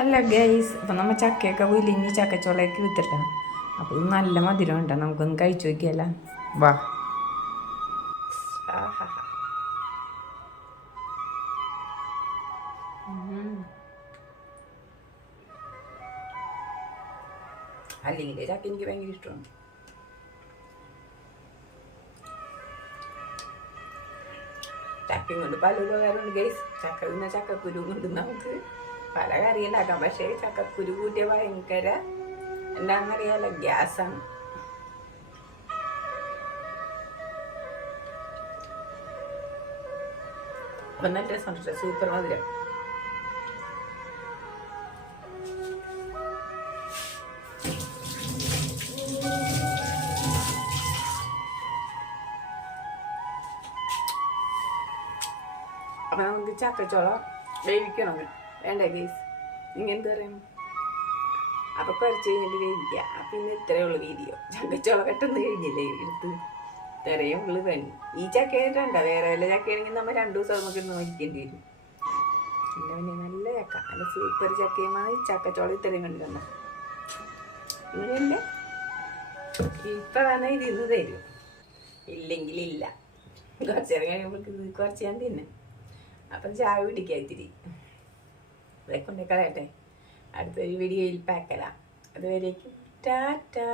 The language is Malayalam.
അല്ല ഗൈസ്, അപ്പം നമ്മൾ ചക്കയൊക്കെ വിലിഞ്ഞ് ചക്കച്ചോളയൊക്കെ വിത്തിട്ട. അപ്പോൾ ഇത് നല്ല മധുരം ഉണ്ടോ, നമുക്കൊന്ന് കഴിച്ചു നോക്കിയല്ല. വാ. അല്ലെങ്കിൽ ചക്ക എനിക്ക് ഭയങ്കര ഇഷ്ടമാണ്. ചക്കയും കൊണ്ട് പല ഉപകാരമുണ്ട് ഗൈസ്. ചക്ക തിന്ന ചക്കക്കുരു കൊണ്ട് നമുക്ക് പല കറി ഉണ്ടാക്കാം. പക്ഷേ ചക്കക്കുരു കൂട്ടിയ ഭയങ്കര എന്താണെന്നറിയാലോ, ഗ്യാസാണ്. അപ്പം നല്ല രസമുണ്ട്, സൂപ്പർ മധുരം. അപ്പം നമുക്ക് ചക്കച്ചോളം വേവിക്കണം വേണ്ട ഗൈസ്, നിങ്ങൾ എന്ത് പറയണം? അപ്പം കുറച്ച് കഴിഞ്ഞിട്ട് വേവിക്കുക. അപ്പം ഇന്ന് ഇത്രയേ ഉള്ളൂ വീഡിയോ. ചക്കച്ചോളം പെട്ടെന്ന് കഴിഞ്ഞില്ലേ എടുത്ത്, ഇത്രയേ ഉള്ളു പണി. ഈ ചക്കയായിട്ടുണ്ട, വേറെ വല്ല ചക്കയാണെങ്കിൽ നമ്മൾ 2 ദിവസം നമുക്ക് ഇന്ന് മരിക്കേണ്ടി വരും. പിന്നെ പിന്നെ നല്ല ചക്ക, നല്ല സൂപ്പർ ചക്കയുമാണ്. ചക്കച്ചോളം ഇത്രയും കണ്ടിട്ടുണ്ടോ? ഇങ്ങനെയല്ലേ ഇപ്പം വന്നാൽ ഇത് ഇന്ന് തരും, ഇല്ലെങ്കിൽ ഇല്ല. കുറച്ച് നേരം കഴിയുമ്പോഴേക്ക് ഇത് കുറച്ച് ഞാൻ തിന്നെ. അപ്പം ചായ പിടിക്കുക ഇത്തിരി, ഇവിടെ കൊണ്ടേ കളയട്ടെ. അടുത്തൊരു വീഡിയോയിൽ പാക്കലാം. അതുവരേക്കും ടാറ്റാ.